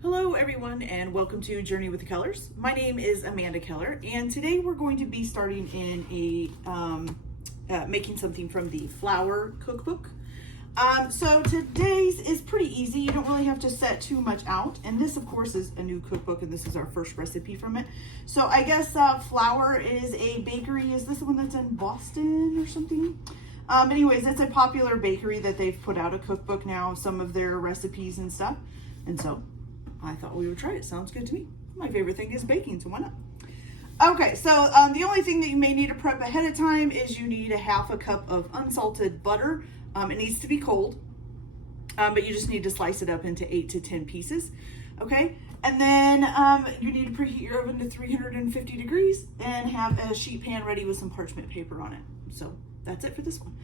Hello everyone and welcome to Journey with the Colors. My name is Amanda Keller and today we're going to be starting in making something from the flour cookbook. So today's is pretty easy. You don't really have to set too much out, and this of course is a new cookbook and this is our first recipe from it. So I guess Flour is a bakery. Is this the one that's in Boston or something? Anyways, it's a popular bakery that they've put out a cookbook now, some of their recipes and stuff, and so I thought we would try it. Sounds good to me. My favorite thing is baking, so why not? Okay, so the only thing that you may need to prep ahead of time is you need a half a cup of unsalted butter. It needs to be cold, but you just need to slice it up into 8 to 10 pieces, okay? And then you need to preheat your oven to 350 degrees and have a sheet pan ready with some parchment paper on it. So that's it for this one.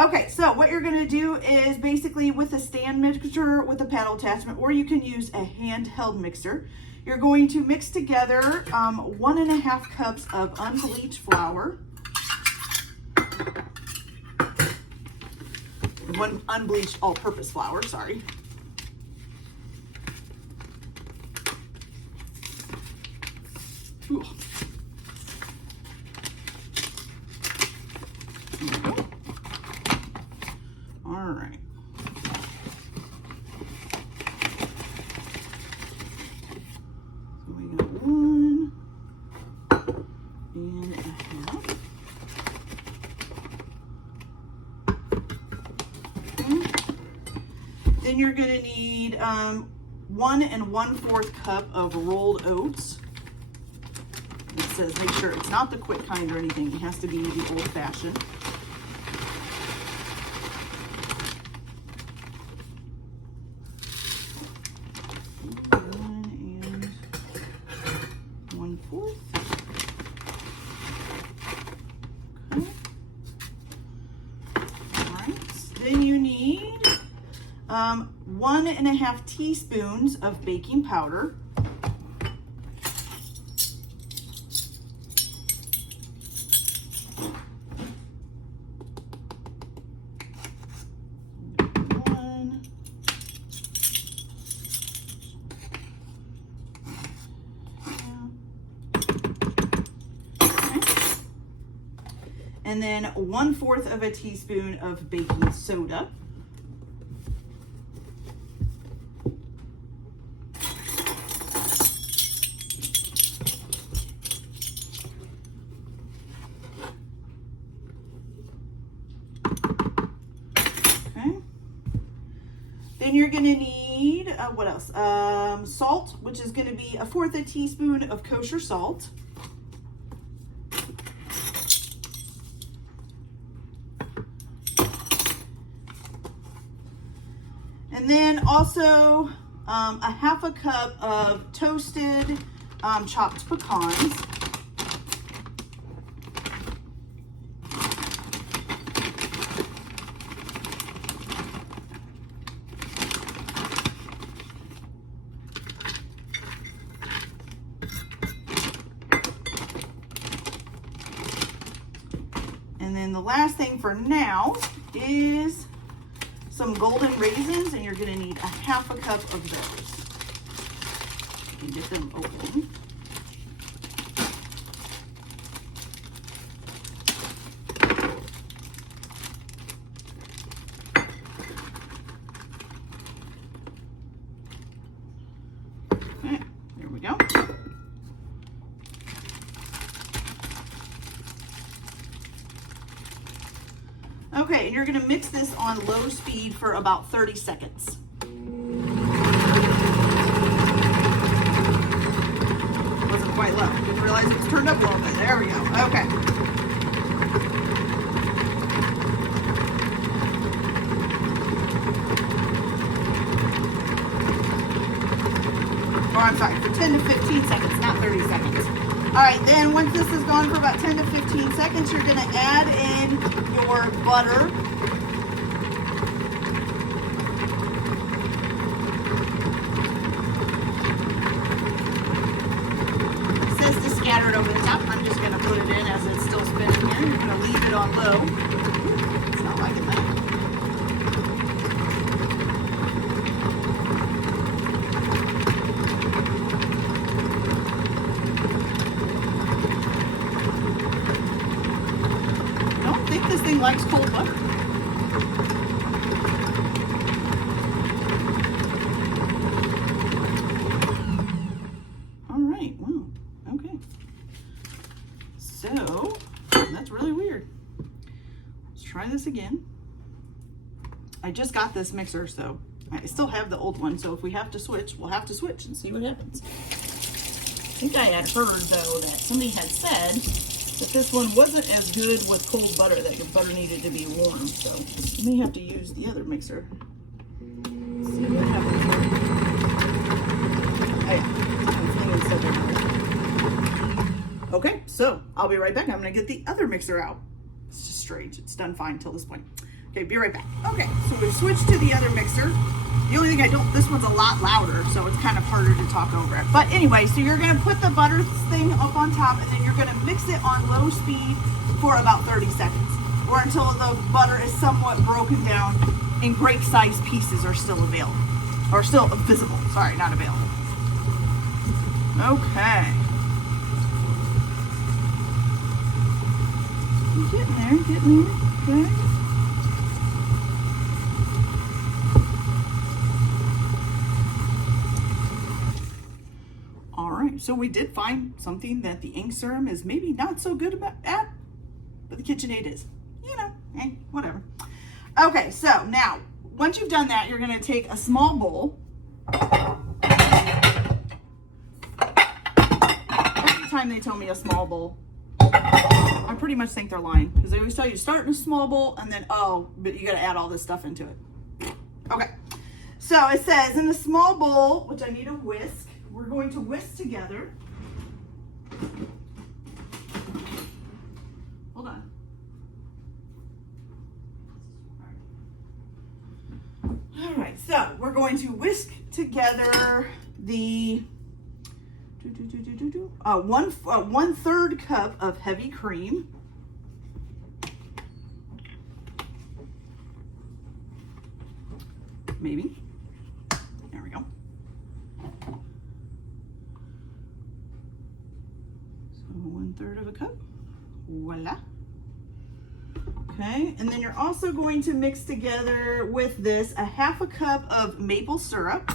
Okay, so what you're gonna do is basically with a stand mixer with a paddle attachment, or you can use a handheld mixer. You're going to mix together 1.5 cups of unbleached flour, one unbleached all-purpose flour, sorry. Ooh. All right. So we got 1 and a half. Okay. Then you're going to need 1 1/4 cup of rolled oats. It says make sure it's not the quick kind or anything. It has to be the old-fashioned. Then you need 1.5 teaspoons of baking powder. And then 1/4 of a teaspoon of baking soda. Okay. Then you're going to need, what else? Salt, which is going to be 1/4 teaspoon of kosher salt. And then also 1/2 cup of toasted chopped pecans. And then the last thing for now is some golden raisins, and you're going to need 1/2 cup of those. And get them open. Okay, there we go. Okay, and you're going to mix this on low speed for about 30 seconds. Wasn't quite low. Didn't realize it was turned up a little bit. There we go. Okay. Oh, I'm sorry, for 10 to 15 seconds, not 30 seconds. All right, then once this is gone for about 10 to 15 seconds, you're going to add in your butter. It says to scatter it over the top. I'm just going to put it in as it's still spinning here. You're going to leave it on low. It's not liking that. likes cold butter. All right, wow, okay. So, that's really weird. Let's try this again. I just got this mixer, so I still have the old one, so if we have to switch, we'll have to switch and see what happens. I think I had heard, though, that somebody had said that this one wasn't as good with cold butter, that your butter needed to be warm, so we may have to use the other mixer. Let's see what happens here. Okay, so I'll be right back. I'm gonna get the other mixer out. It's just strange, it's done fine till this point. Okay, be right back. Okay, so we've switched to the other mixer. The only thing this one's a lot louder, so it's kind of harder to talk over it. But anyway, so you're gonna put the butter thing up on top, and then you're gonna mix it on low speed for about 30 seconds, or until the butter is somewhat broken down and grape-sized pieces are still available, or still visible. Sorry, not available. Okay. Getting there, okay. So we did find something that the ink serum is maybe not so good at, but the KitchenAid is. You know, whatever. Okay, so now, once you've done that, you're going to take a small bowl. Every time they tell me a small bowl, I pretty much think they're lying, because they always tell you to start in a small bowl and then, oh, but you got to add all this stuff into it. Okay, so it says in the small bowl, which I need a whisk, we're going to whisk together. Hold on. All right, so we're going to whisk together the 1/3 cup of heavy cream. Maybe. There we go. So 1/3 of a cup. Voila. Okay, and then you're also going to mix together with this 1/2 cup of maple syrup.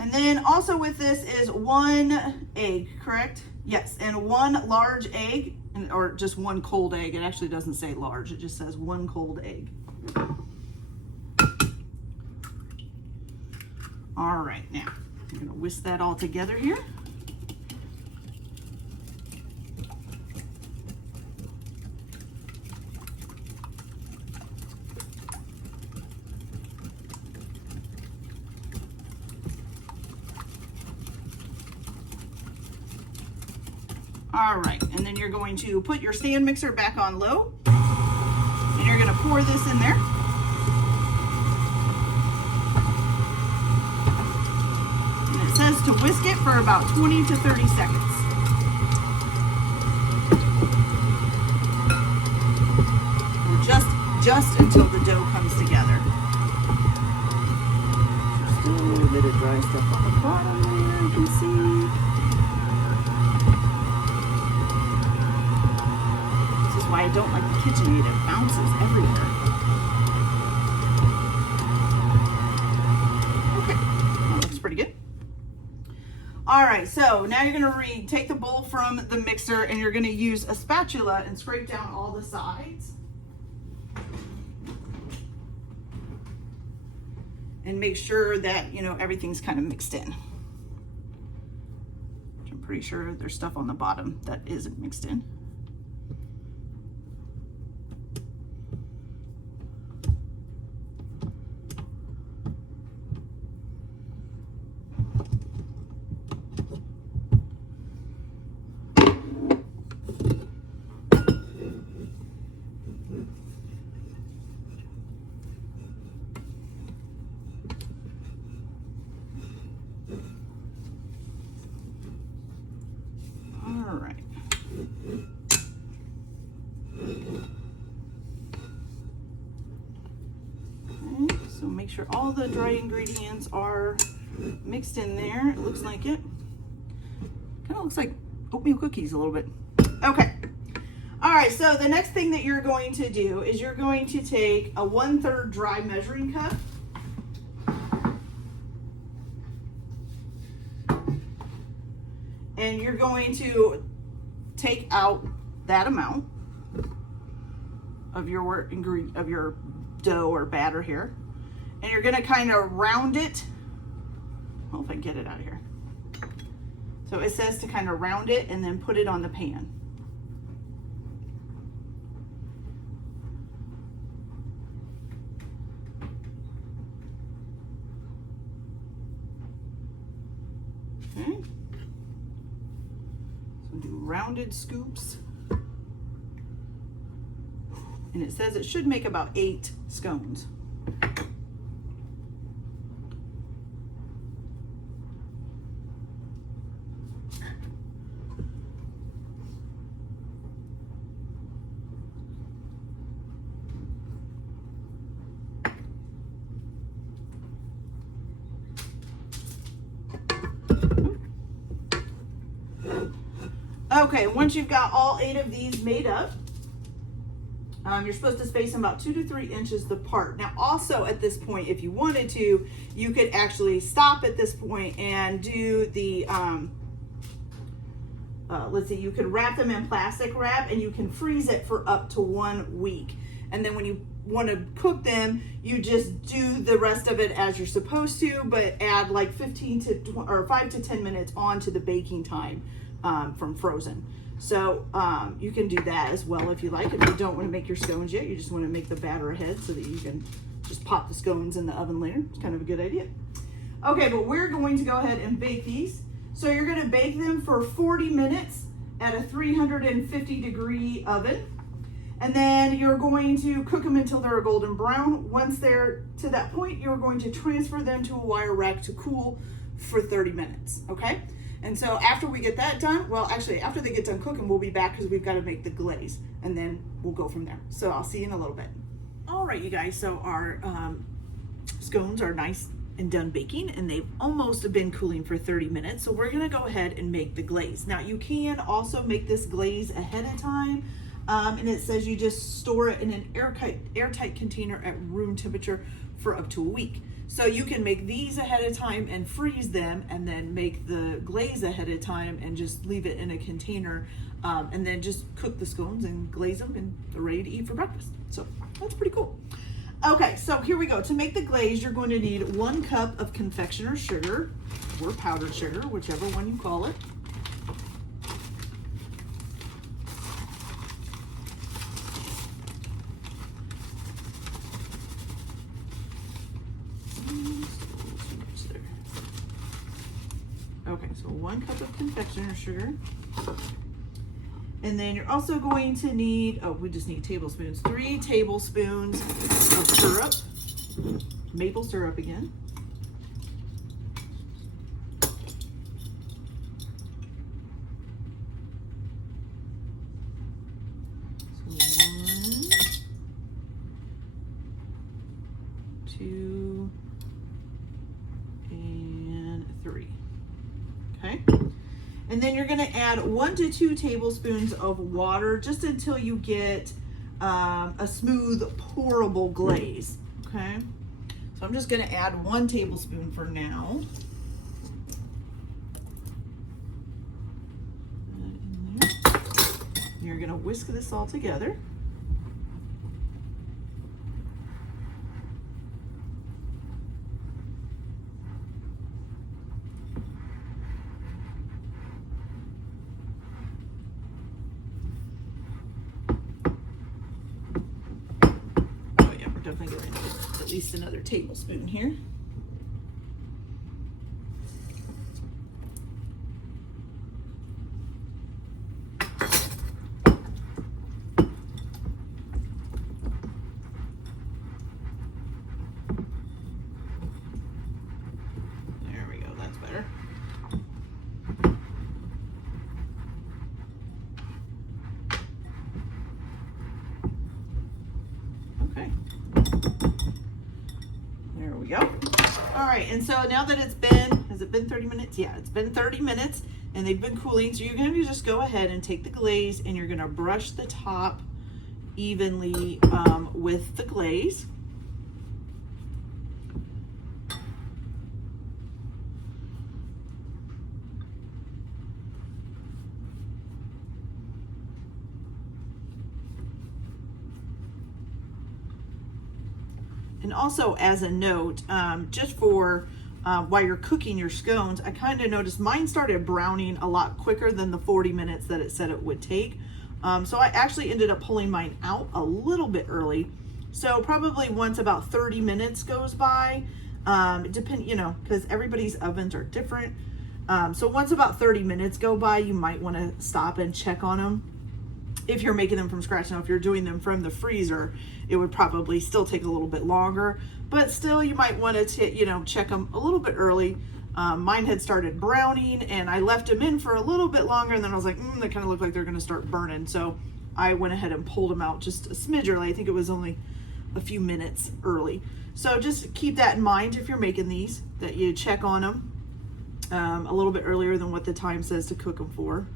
And then also with this is 1 egg, correct? Yes, and 1 large egg, or just 1 cold egg. It actually doesn't say large, it just says 1 cold egg. All right, now I'm gonna whisk that all together here. All right, and then you're going to put your stand mixer back on low, and you're going to pour this in there. And it says to whisk it for about 20 to 30 seconds. And just until the dough comes together. Just a little bit of dry stuff on the bottom there, you can see. Why I don't like the KitchenAid, it bounces everywhere. Okay, that looks pretty good. All right, so now you're gonna take the bowl from the mixer and you're gonna use a spatula and scrape down all the sides. And make sure that, you know, everything's kind of mixed in. I'm pretty sure there's stuff on the bottom that isn't mixed in. All right. make sure all the dry ingredients are mixed in there. It looks like it. Kind of looks like oatmeal cookies a little bit. Okay. All right, so the next thing that you're going to do is you're going to take a 1/3 dry measuring cup. And you're going to take out that amount of your dough or batter here. And you're gonna kind of round it. Well, if I can get it out of here. So it says to kind of round it and then put it on the pan. Okay. So do rounded scoops. And it says it should make about 8 scones. Okay, once you've got all 8 of these made up, you're supposed to space them about 2 to 3 inches apart. Now, also at this point, if you wanted to, you could actually stop at this point and do the, let's see, you could wrap them in plastic wrap and you can freeze it for up to 1 week. And then when you want to cook them, you just do the rest of it as you're supposed to, but add like 5 to 10 minutes onto the baking time from frozen. So you can do that as well if you like. If you don't want to make your scones yet, you just want to make the batter ahead so that you can just pop the scones in the oven later. It's kind of a good idea. Okay, but we're going to go ahead and bake these. So you're going to bake them for 40 minutes at a 350-degree oven. And then you're going to cook them until they're a golden brown. Once they're to that point, you're going to transfer them to a wire rack to cool for 30 minutes, okay? And so after we get that done, well, actually, after they get done cooking, we'll be back because we've got to make the glaze, and then we'll go from there. So I'll see you in a little bit. All right, you guys, so our scones are nice and done baking, and they've almost been cooling for 30 minutes. So we're going to go ahead and make the glaze. Now, you can also make this glaze ahead of time, and it says you just store it in an airtight container at room temperature for up to a week. So you can make these ahead of time and freeze them, and then make the glaze ahead of time and just leave it in a container, and then just cook the scones and glaze them, and they're ready to eat for breakfast. So that's pretty cool. Okay, so here we go. To make the glaze, you're going to need 1 cup of confectioner's sugar or powdered sugar, whichever one you call it. Okay, so 1 cup of confectioner's sugar. And then you're also going to need, oh, we just need tablespoons, 3 tablespoons of syrup, maple syrup again. So 1, 2, and 3. Okay, and then you're going to add 1 to 2 tablespoons of water just until you get a smooth pourable glaze. Okay, so I'm just going to add 1 tablespoon for now. In there. You're going to whisk this all together. Definitely going to get at least another tablespoon here. There we go, that's better. Okay. There we All right, and so now that it's been, has it been 30 minutes? Yeah, it's been 30 minutes and they've been cooling. So you're going to just go ahead and take the glaze and you're going to brush the top evenly with the glaze. And also as a note, just for while you're cooking your scones, I kind of noticed mine started browning a lot quicker than the 40 minutes that it said it would take. So I actually ended up pulling mine out a little bit early. So probably once about 30 minutes goes by, you know, because everybody's ovens are different. So once about 30 minutes go by, you might want to stop and check on them. If you're making them from scratch. Now, if you're doing them from the freezer, it would probably still take a little bit longer, but still you might want to, you know, check them a little bit early. Mine had started browning and I left them in for a little bit longer and then I was like, they kind of look like they're going to start burning. So I went ahead and pulled them out just a smidge early. I think it was only a few minutes early. So just keep that in mind if you're making these, that you check on them a little bit earlier than what the time says to cook them for.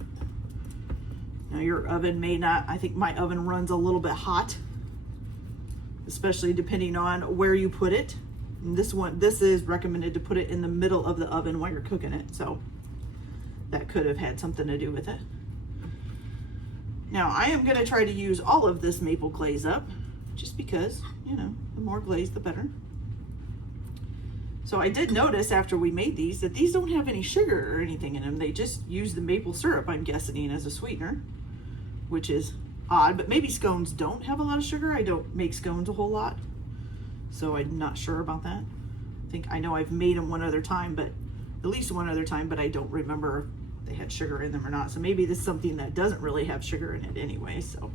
Now your oven may not, I think my oven runs a little bit hot, especially depending on where you put it. And this is recommended to put it in the middle of the oven while you're cooking it. So that could have had something to do with it. Now I am gonna try to use all of this maple glaze up just because, you know, the more glaze, the better. So I did notice after we made these that these don't have any sugar or anything in them. They just use the maple syrup, I'm guessing, as a sweetener, which is odd, but maybe scones don't have a lot of sugar. I don't make scones a whole lot, so I'm not sure about that. I know I've made them one other time, but at least one other time, but I don't remember if they had sugar in them or not. So maybe this is something that doesn't really have sugar in it anyway, so.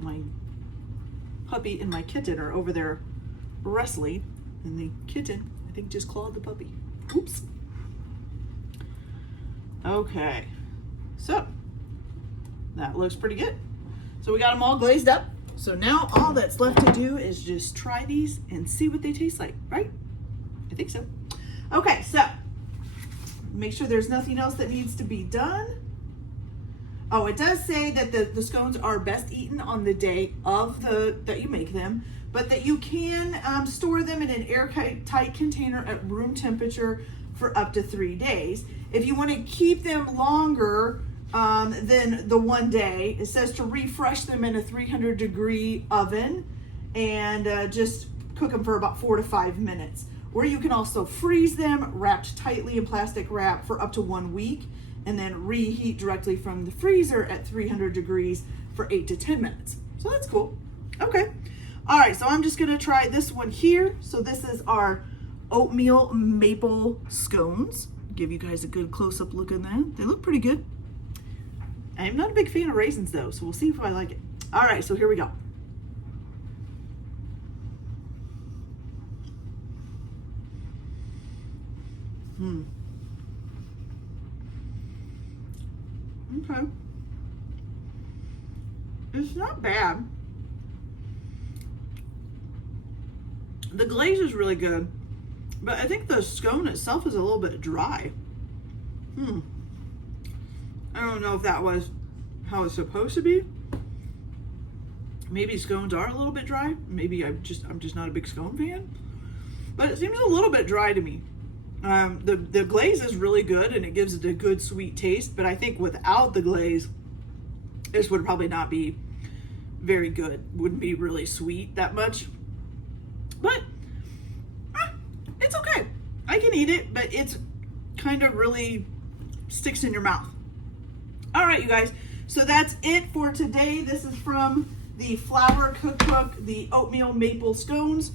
My puppy and my kitten are over there wrestling, and the kitten, I think, just clawed the puppy. Oops. Okay, so that looks pretty good. So we got them all glazed up. So now all that's left to do is just try these and see what they taste like, right? I think so. Okay, so make sure there's nothing else that needs to be done. Oh, it does say that the scones are best eaten on the day of that you make them, but that you can store them in an airtight container at room temperature for up to 3 days. If you want to keep them longer than the 1 day, it says to refresh them in a 300-degree oven and just cook them for about 4 to 5 minutes. Or you can also freeze them wrapped tightly in plastic wrap for up to 1 week, and then reheat directly from the freezer at 300 degrees for 8 to 10 minutes. So that's cool. Okay. All right, so I'm just gonna try this one here. So this is our oatmeal maple scones. Give you guys a good close-up look at that. They look pretty good. I'm not a big fan of raisins though, so we'll see if I like it. All right, so here we go. Okay. It's not bad. The glaze is really good, but I think the scone itself is a little bit dry. I don't know if that was how it's supposed to be. Maybe scones are a little bit dry. Maybe I'm just not a big scone fan, but it seems a little bit dry to me. The glaze is really good and it gives it a good sweet taste, but I think without the glaze, this would probably not be very good. Wouldn't be really sweet that much, but it's okay. I can eat it, but it's kind of really sticks in your mouth. All right, you guys, so that's it for today. This is from the Flour Cookbook, the Oatmeal Maple Scones.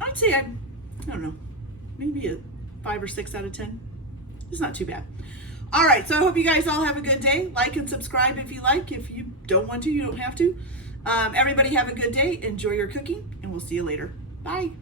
I'd say, I don't know, maybe a 5 or 6 out of 10. It's not too bad. All right, so I hope you guys all have a good day. Like and subscribe if you like. If you don't want to, you don't have to. Everybody have a good day. Enjoy your cooking, and we'll see you later. Bye.